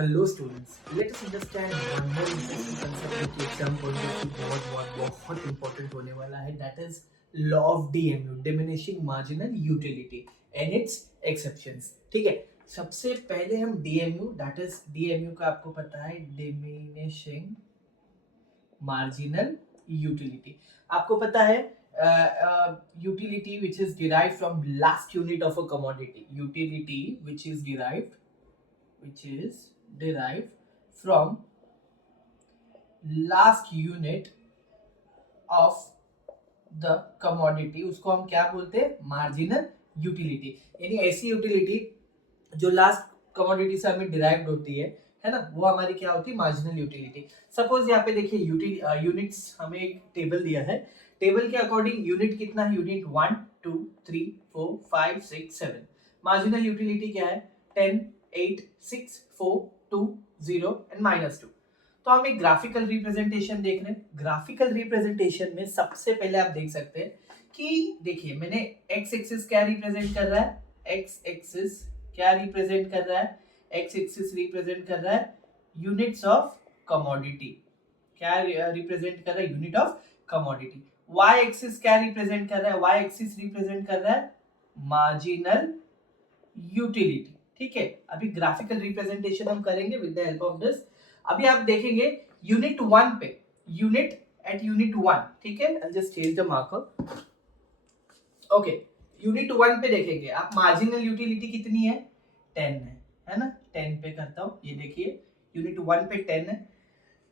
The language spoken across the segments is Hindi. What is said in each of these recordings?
Hello students, let us understand one more interesting concept जो कि एग्जाम पॉइंट ऑफ व्यू बहुत बहुत बहुत इंपॉर्टेंट होने वाला है, that is law of DMU, diminishing marginal utility and it's exceptions. ठीक है, सबसे पहले हम डीएमयू, दैट इज डीएमयू का आपको पता है डिमिनिशिंग मार्जिनल यूटिलिटी। आपको पता है utility which is derived from last unit of a commodity, utility which is derived from last unit of the commodity, उसको हम क्या बोलते हैं? Marginal utility. यानी ऐसी यूटिलिटी जो लास्ट कमोडिटी से हमें डिराइव्ड होती है ना, वो हमारी क्या होती है? Marginal utility. सपोज यहाँ पे देखिए यूनिट्स हमें एक टेबल दिया है, टेबल के अकॉर्डिंग यूनिट कितना है? यूनिट 1 2 3 4 5 6 7। मार्जिनल यूटिलिटी क्या है? 10 8 6 4 2 0 एंड -2। तो हम एक ग्राफिकल रिप्रेजेंटेशन देख रहे हैं। ग्राफिकल रिप्रेजेंटेशन में सबसे पहले आप देख सकते हैं कि देखिए मैंने एक्स एक्सिस क्या रिप्रेजेंट कर रहा है? एक्स एक्सिस क्या रिप्रेजेंट कर रहा है? एक्स एक्सिस रिप्रेजेंट कर रहा है यूनिट्स ऑफ कमोडिटी। क्या रिप्रेजेंट कर रहा है? Unit of commodity. Y axis क्या रिप्रेजेंट कर रहा है? वाई एक्सिस रिप्रेजेंट कर रहा है मार्जिनल यूटिलिटी। ठीक है, अभी ग्राफिकल रिप्रेजेंटेशन हम करेंगे with the help of this. अभी आप देखेंगे यूनिट 1 पे, यूनिट 1, ठीक है, I just change the marker. Okay, unit 1 पे देखेंगे आप मार्जिनल यूटिलिटी कितनी है? 10 है ना? 10 पे करता हूं, ये देखिए यूनिट 1 पे 10 है।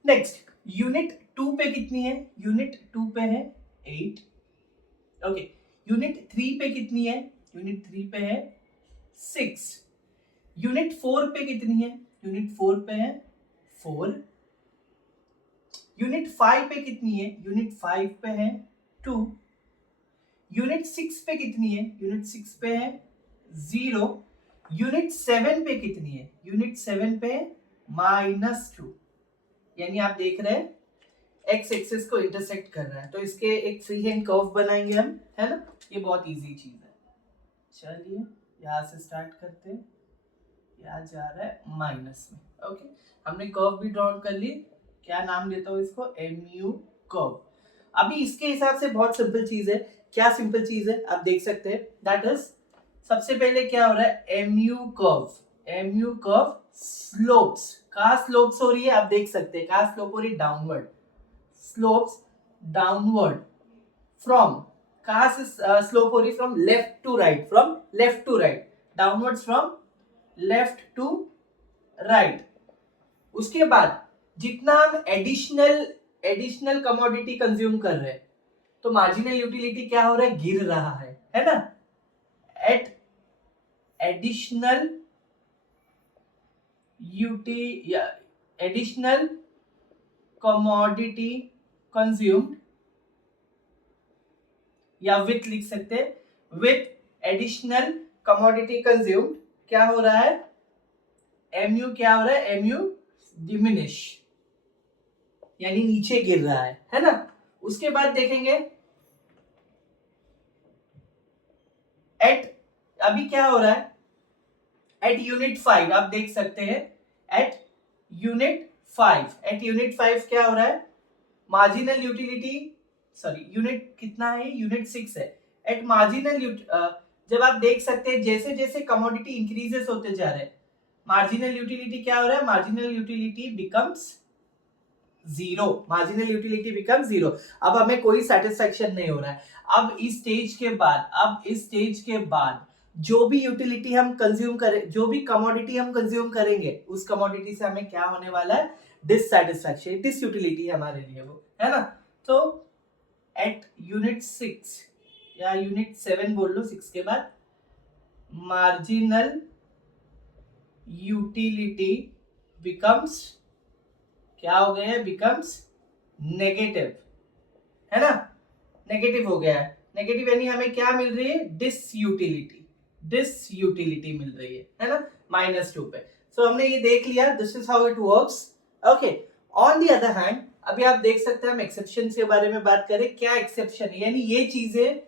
नेक्स्ट यूनिट 2 पे कितनी है? यूनिट 2 पे है 8। ओके, यूनिट 3 पे कितनी है? यूनिट 3 पे है 6। यूनिट 4 पे कितनी है? यूनिट 4 पे है 4। यूनिट 5 पे कितनी है? यूनिट 5 पे है 2। यूनिट 6 पे कितनी है? यूनिट 6 पे है 0। यूनिट 7 पे कितनी है? यूनिट 7 पे -2। यानी आप देख रहे हैं एक्स एक्सिस को इंटरसेक्ट कर रहा है, तो इसके एक फ्री हैंड कर्व बनाएंगे हम, है ना? ये बहुत इजी चीज है। चलिए यहां से स्टार्ट करते हैं, यहां जा रहा है माइनस में। ओके, हमने कर्व भी ड्रॉ कर ली। क्या नाम देता हूं इसको? MU curve. अभी इसके हिसाब से बहुत सिंपल चीज है। क्या सिंपल चीज है? आप देख सकते हैं, दैट इज सबसे पहले क्या हो रहा है? MU curve slopes. कहां स्लोप्स हो रही है? आप देख सकते हैं कहां स्लोप हो रही है? डाउनवर्ड। स्लोप्स डाउनवर्ड फ्रॉम, कहां से स्लोप हो रही? From left to right, from left to right, downwards from left to right. उसके बाद जितना हम एडिशनल कमोडिटी कंज्यूम कर रहे हैं, तो मार्जिनल यूटिलिटी क्या हो रहा है? गिर रहा है ना? एट एडिशनल कमोडिटी कंज्यूम्ड, या विथ लिख सकते हैं, विथ एडिशनल कमोडिटी कंज्यूम्ड क्या हो रहा है? MU क्या हो रहा है? MU डिमिनिश, यानी नीचे गिर रहा है ना? उसके बाद देखेंगे एट, अभी क्या हो रहा है? एट यूनिट 5 आप देख सकते हैं, एट यूनिट 5 क्या हो रहा है? मार्जिनल यूटिलिटी, सॉरी यूनिट कितना है? यूनिट 6 है। एट मार्जिनल जब आप देख सकते हैं जैसे जैसे कमोडिटी इंक्रीजेस होते जा रहे हैं, मार्जिनल यूटिलिटी क्या हो रहा है? Marginal utility becomes zero. Marginal utility become zero. अब हमें कोई सेटिस्फेक्शन नहीं हो रहा है। अब इस स्टेज के बाद जो भी यूटिलिटी हम कंज्यूम करें, जो भी कमोडिटी हम कंज्यूम करेंगे, उस कमोडिटी से हमें क्या होने वाला है? डिससैटिस्फैक्शन, डिसयूटिलिटी हमारे लिए वो, है ना? तो एट यूनिट 6 या यूनिट 7 बोल लो, 6 के बाद मार्जिनल यूटिलिटी बिकम्स, क्या हो गया है? बिकम्स नेगेटिव, है ना? नेगेटिव हो गया है। नेगेटिव यानी हमें क्या मिल रही है? डिसयूटिलिटी मिल रही है ना? -2 पे। सो हमने ये देख लिया, this is how it works. Okay, on the other hand अभी आप देख सकते हैं हम एक्सेप्शन के बारे में बात करें। क्या एक्सेप्शन है? यानी ये चीजें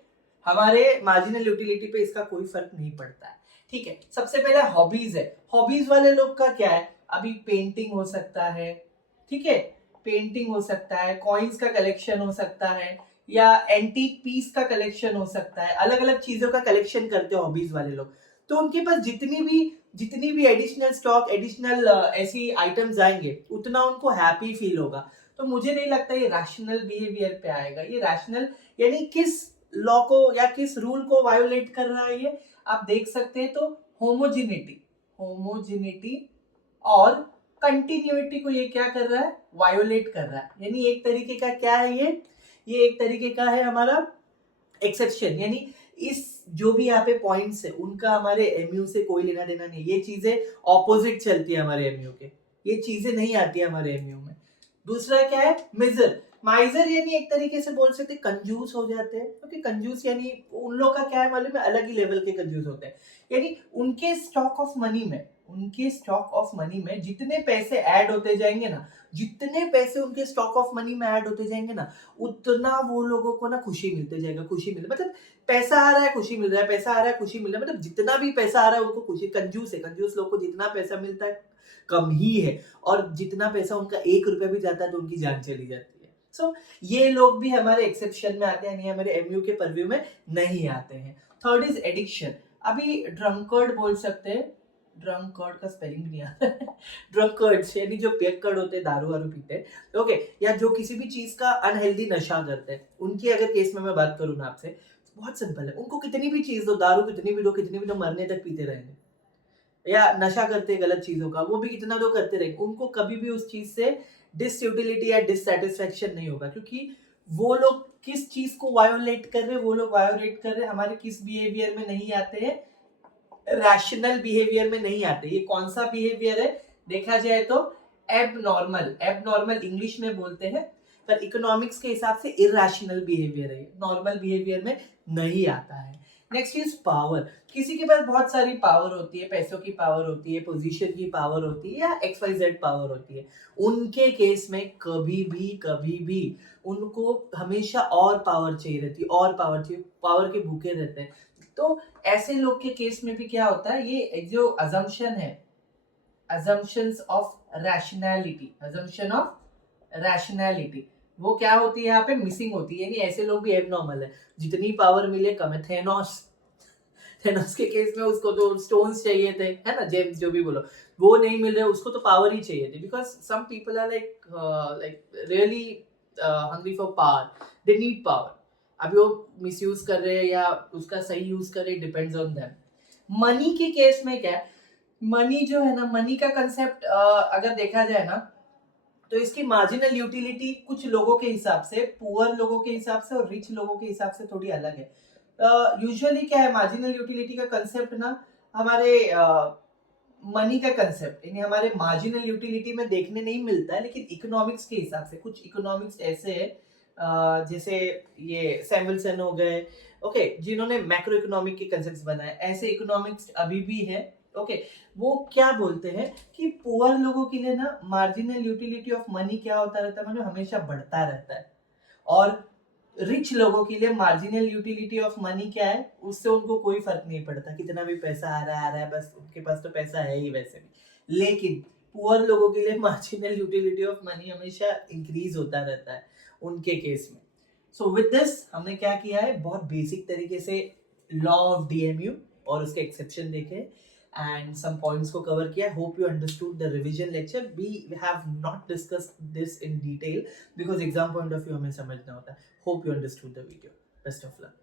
हमारे मार्जिनल यूटिलिटी पे इसका कोई फर्क नहीं पड़ता है। ठीक है, सबसे पहले हॉबीज है। हॉबीज वाले लोग का क्या है? अभी पेंटिंग हो सकता है, ठीक है, पेंटिंग हो सकता है, कॉइन्स का कलेक्शन हो सकता है, या एंटीक पीस का कलेक्शन हो सकता है, अलग अलग चीजों का कलेक्शन करते हैं हॉबीज वाले लोग। तो उनके पास जितनी भी एडिशनल स्टॉक, एडिशनल ऐसी आइटम्स आएंगे, उतना उनको हैप्पी फील होगा। तो मुझे नहीं लगता ये रैशनल बिहेवियर पे आएगा। ये रैशनल यानी किस लॉ को या किस रूल को वायोलेट कर रहा है ये आप देख सकते हैं। तो होमोजिनिटी और कंटिन्यूटी को ये क्या कर रहा है, वायोलेट कर रहा है। यानी एक तरीके का क्या है ये एक तरीके का है हमारा एक्सेप्शन। यानी इस जो भी यहाँ पे पॉइंट्स है उनका हमारे एमयू से कोई लेना देना नहीं। ये चीजें ऑपोजिट चलती है हमारे एमयू के, ये चीजें नहीं आती है हमारे एमयू में। दूसरा क्या है, माइजर यानी एक तरीके से बोल सकते कंजूस हो जाते हैं, क्योंकि कंजूस यानी उन लोग का क्या है मालूम है, अलग ही लेवल के कंजूस होते हैं। यानी उनके स्टॉक ऑफ मनी में जितने पैसे ऐड होते जाएंगे ना, जितने पैसे उनके स्टॉक ऑफ मनी में ऐड होते जाएंगे ना, उतना वो लोगों को ना खुशी मिलते जाएगा। खुशी मिलता मतलब पैसा आ रहा है खुशी मिल रहा है, पैसा आ रहा है खुशी मिल रहा है, मतलब जितना भी पैसा आ रहा है उनको खुशी। कंजूस लोग को जितना पैसा मिलता है कम ही है, और जितना पैसा उनका 1 रुपया भी जाता है तो उनकी जान चली जाती है। सो ये लोग भी हमारे एक्सेप्शन में आते हैं, नहीं हमारे एमयू के परव्यू में नहीं आते हैं। Third is addiction. अभी ड्रंकर्ड बोल सकते हैं, ड्रंकर्ड का स्पेलिंग नहीं आता है ड्रंकर्ड्स यानी जो पियक्कड़ होते हैं, दारू वारू पीते हैं, ओके, या जो किसी भी चीज का अनहेल्दी नशा करते हैं, उनकी अगर केस में मैं बात करूँ ना आपसे, बहुत सिंपल है। उनको कितनी भी चीज दो, दारू कितनी भी दो, मरने तक पीते रहेंगे। या नशा करते हैं गलत चीजों का, वो भी कितना तो करते रहेंगे, उनको कभी भी उस चीज से डिसयूटिलिटी या डिससैटिस्फैक्शन नहीं होगा। क्योंकि वो लोग किस चीज को वायोलेट कर रहे हैं, वो लोग वायोलेट कर रहे हैं हमारे किस बिहेवियर में नहीं आते हैं, रैशनल बिहेवियर में नहीं आते। ये कौन सा बिहेवियर है देखा जाए तो एबनॉर्मल इंग्लिश में बोलते हैं, पर इकोनॉमिक्स के हिसाब से इरैशनल बिहेवियर है, नॉर्मल बिहेवियर में नहीं आता है। Next is power. किसी के पास बहुत सारी पावर होती है, पैसों की पावर होती है, पोजीशन की पावर होती है, या XYZ पावर होती है। उनके केस में कभी भी उनको हमेशा और पावर चाहिए रहती है, और पावर चाहिए, पावर के भूखे रहते हैं। तो ऐसे लोग के केस में भी क्या होता है, ये जो अजम्पशन है, अजम्पशन ऑफ रैशनैलिटी, वो क्या होती है यहाँ पे मिसिंग होती है। यानी ऐसे लोग भी एबनॉर्मल है, जितनी पावर मिले कम है। थेनोस के केस में उसको तो स्टोन्स चाहिए थे, है ना, जेम्स जो भी बोलो, वो नहीं मिल रहे, उसको तो पावर ही चाहिए थी। Because some people are like really hungry for power, they need power. अभी वो मिसयूज कर रहे हैं या उसका सही यूज कर रहे, डिपेंड्स ऑन देम। मनी के केस में क्या है, मनी जो है ना, मनी का कंसेप्ट अगर देखा जाए ना, तो इसकी मार्जिनल यूटिलिटी कुछ लोगों के हिसाब से, पुअर लोगों के हिसाब से और रिच लोगों के हिसाब से थोड़ी अलग है। यूजुअली क्या है, मार्जिनल यूटिलिटी का कंसेप्ट ना हमारे मनी का कंसेप्ट यानी हमारे मार्जिनल यूटिलिटी में देखने नहीं मिलता है, लेकिन इकोनॉमिक्स के हिसाब से कुछ इकोनॉमिक्स ऐसे है जैसे ये सैमुअलसन हो गए, ओके, जिन्होंने मैक्रो इकोनॉमिक के कंसेप्ट्स बनाए, ऐसे इकोनॉमिक्स अभी भी है, ओके। वो क्या बोलते हैं कि पुअर लोगों के लिए ना मार्जिनल यूटिलिटी ऑफ मनी क्या होता रहता है, मतलब हमेशा बढ़ता रहता है, और रिच लोगों के लिए मार्जिनल यूटिलिटी ऑफ मनी क्या है, उससे उनको कोई फर्क नहीं पड़ता, कितना भी पैसा आ रहा है बस उनके पास तो पैसा है ही वैसे भी। लेकिन पुअर लोगों के लिए मार्जिनल यूटिलिटी ऑफ मनी हमेशा इंक्रीज होता रहता है उनके केस में। सो विद दिस हमने क्या किया है, बहुत बेसिक तरीके से लॉ ऑफ डीएमयू और उसके एक्सेप्शन देखे and some points को cover किया। Hope you understood the revision lecture. We have not discussed this in detail because exam point of view हमें समझना होता है। Hope you understood the video. Best of luck.